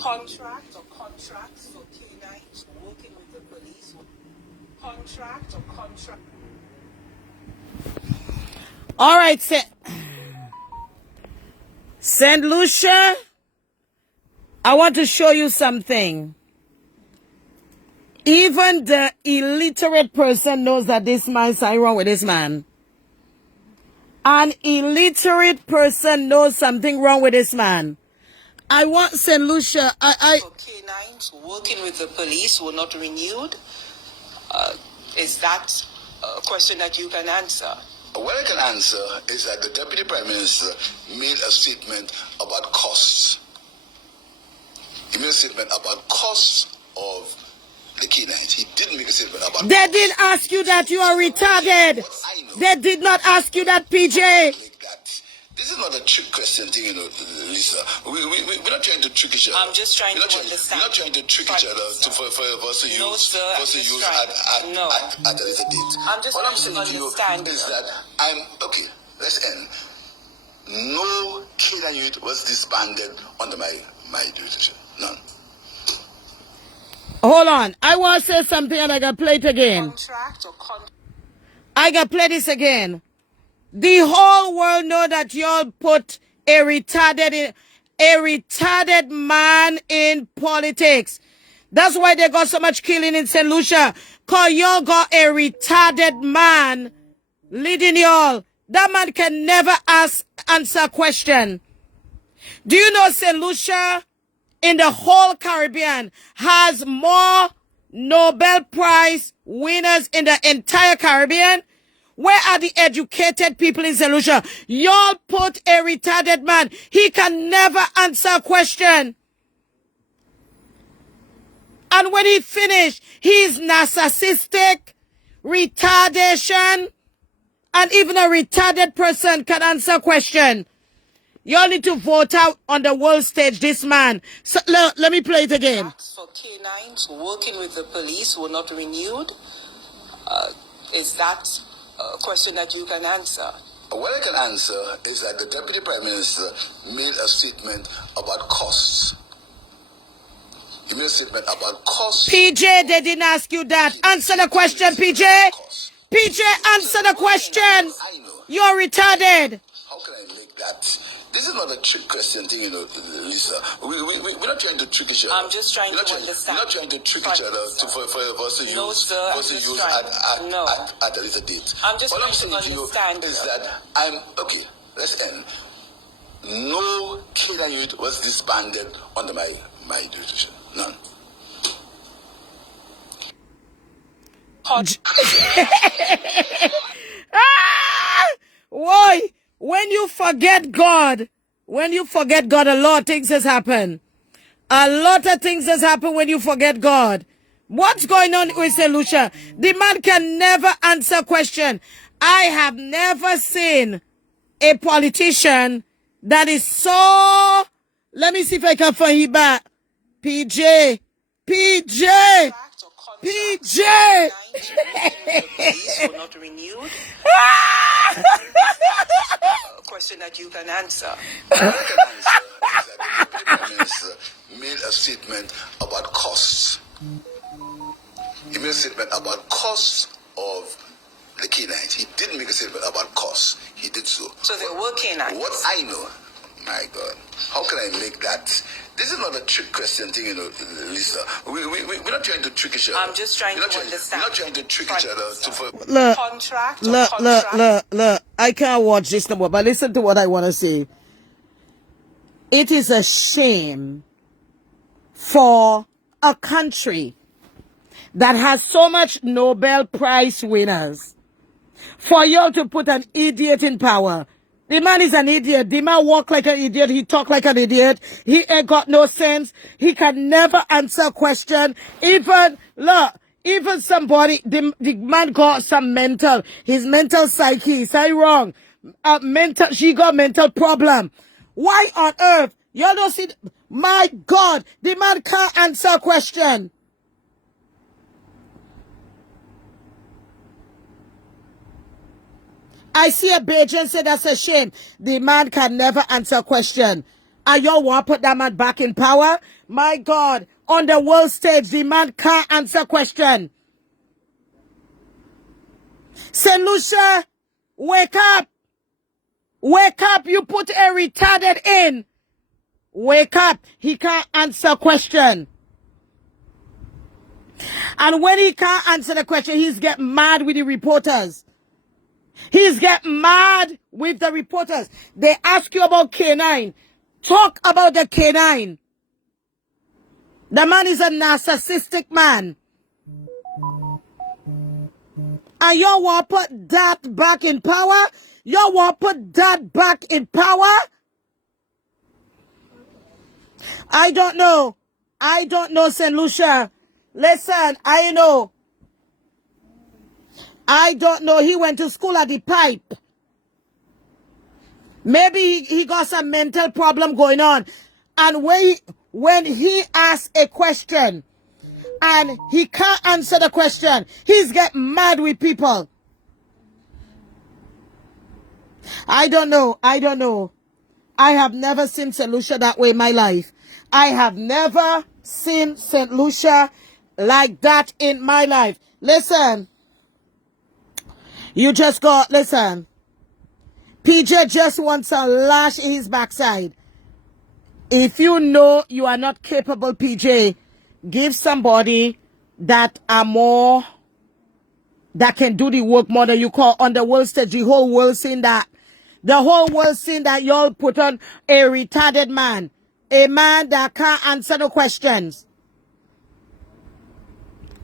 Contract or contracts for canines working with the police? Contract or contract? All right, Saint Lucia, I want to show you something. Even the illiterate person knows that this man is something wrong with this man. An illiterate person knows something wrong with this man. I want Saint Lucia. For canines working with the police were not renewed. Is that a question that you can answer? What I can answer is that the Deputy Prime Minister made a statement about costs. He made a statement about costs of the canines. He didn't make a statement about They costs. didn't ask you that. You are retarded. They did not ask you that, PJ. Like that. This is not a trick question thing, Lisa. We're not trying to trick each other. I'm just trying to understand. We're not trying to trick each other for us to use at a later date. I'm just All I'm trying saying to to understand. you is that okay, let's end. No Canine unit was disbanded under my jurisdiction. None. Hold on. I want to say something and I got to play it again. Contract or contract? I got to play this again. The whole world know that y'all put a retarded man in politics. That's why they got so much killing in St. Lucia. Cause y'all got a retarded man leading y'all. That man can never answer a question. Do you know St. Lucia in the whole Caribbean has more Nobel Prize winners in the entire Caribbean? Where are the educated people in St. Lucia? Y'all put a retarded man. He can never answer a question. And when he finished, he's narcissistic, retardation, and even a retarded person can answer a question. Y'all need to vote out on the world stage this man. So, let me play it again. Contracts for canines working with the police were not renewed. Is that a question that you can answer? What I can answer is that the Deputy Prime Minister made a statement about costs. He made a statement about costs. PJ, they didn't ask you that. Answer the question, PJ. PJ, answer the question. You're retarded. How can I make that? This is not a trick question thing, Lisa. We're not trying to trick each other. I'm just trying to understand. We're not trying to trick each other for us to use at a later date. I'm just All I'm trying saying to to you understand. is that okay, let's end. No Canine unit was disbanded under my jurisdiction. None. Why? When you forget God, a lot of things has happened. A lot of things has happened when you forget God. What's going on with St. Lucia? The man can never answer a question. I have never seen a politician that is so... Let me see if I can find it back. PJ. Were not renewed. A question that you can answer. What I can answer is that the Deputy Prime Minister made a statement about costs. He made a statement about costs of the canines. He didn't make a statement about costs. He did so. So there were canines. What I know, my God, how can I make that? This is not a trick question thing, Lisa. We're not trying to trick each other. I'm just trying to understand. We're not trying to trick each other. Look. I can't watch this no more, but listen to what I want to say. It is a shame for a country that has so much Nobel Prize winners for you to put an idiot in power. The man is an idiot. The man walk like an idiot. He talk like an idiot. He ain't got no sense. He can never answer a question. Even somebody, the man got some his mental psyche. Say wrong. She got mental problem. Why on earth? You don't see, my God, the man can't answer a question. I see a Bajan say that's a shame. The man can never answer a question. And y'all want to put that man back in power? My God, on the world stage, the man can't answer question. St. Lucia, wake up. Wake up, you put a retarded in. Wake up, he can't answer question. And when he can't answer the question, he's getting mad with the reporters. He's getting mad with the reporters. They ask you about K9. Talk about the K9. The man is a narcissistic man. And y'all want to put that back in power? Y'all want to put that back in power? I don't know. I don't know, St. Lucia. Listen, I know. I don't know. He went to school at the pipe. Maybe he got some mental problem going on. And when he asks a question and he can't answer the question, he's getting mad with people. I don't know. I don't know. I have never seen St. Lucia that way in my life. I have never seen St. Lucia like that in my life. Listen. You just got, listen. PJ just wants a lash in his backside. If you know you are not capable, PJ, give somebody that are more, that can do the work more than you call on the world stage. The whole world seeing that. The whole world seeing that y'all put on a retarded man. A man that can't answer no questions.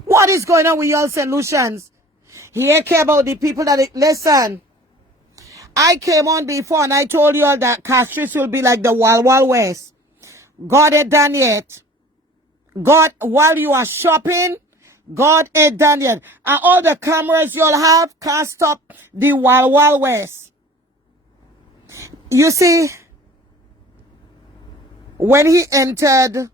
What is going on with y'all St. Lucians? He ain't care about the people that, listen. I came on before and I told you all that Castries will be like the Wild Wild West. God ain't done yet. God, while you are shopping, God ain't done yet. And all the cameras you'll have can't stop the Wild Wild West. You see, when he entered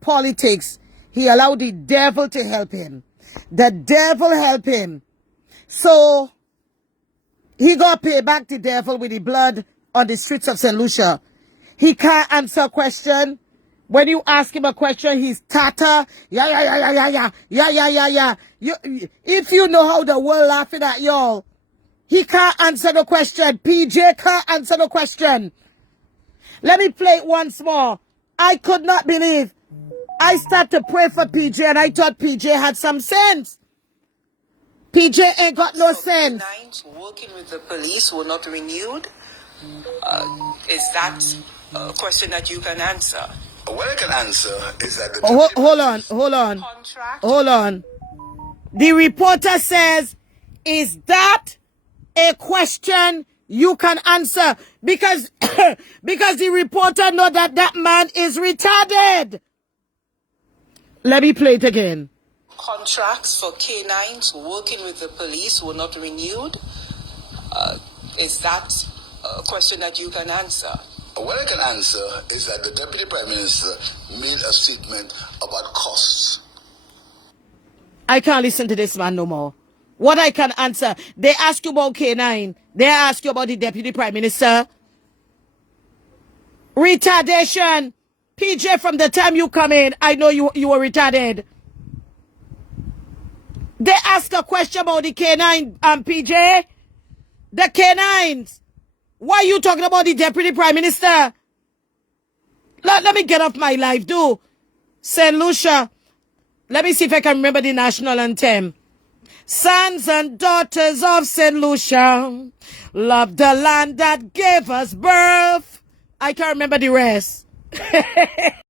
politics, he allowed the devil to help him. The devil helped him. So, he got paid back the devil with the blood on the streets of St. Lucia. He can't answer a question. When you ask him a question, he's tatter. Yeah. If you know how the world laughing at y'all, he can't answer the question. PJ can't answer the question. Let me play it once more. I could not believe. I started to pray for PJ and I thought PJ had some sense. PJ ain't got no sense. Working with the police were not renewed. Is that a question that you can answer? What I can answer is that Hold on. The reporter says, is that a question you can answer? Because because the reporter know that that man is retarded. Let me play it again. Contracts for K9s working with the police were not renewed. Is that a question that you can answer? What I can answer is that the Deputy Prime Minister made a statement about costs. I can't listen to this man no more. What I can answer, they ask you about K9. They ask you about the Deputy Prime Minister. Retardation. PJ, from the time you come in, I know you were retarded. They ask a question about the K9, PJ. The K9s. Why are you talking about the Deputy Prime Minister? Let me get off my life, do. St. Lucia. Let me see if I can remember the national anthem. Sons and daughters of St. Lucia, love the land that gave us birth. I can't remember the rest.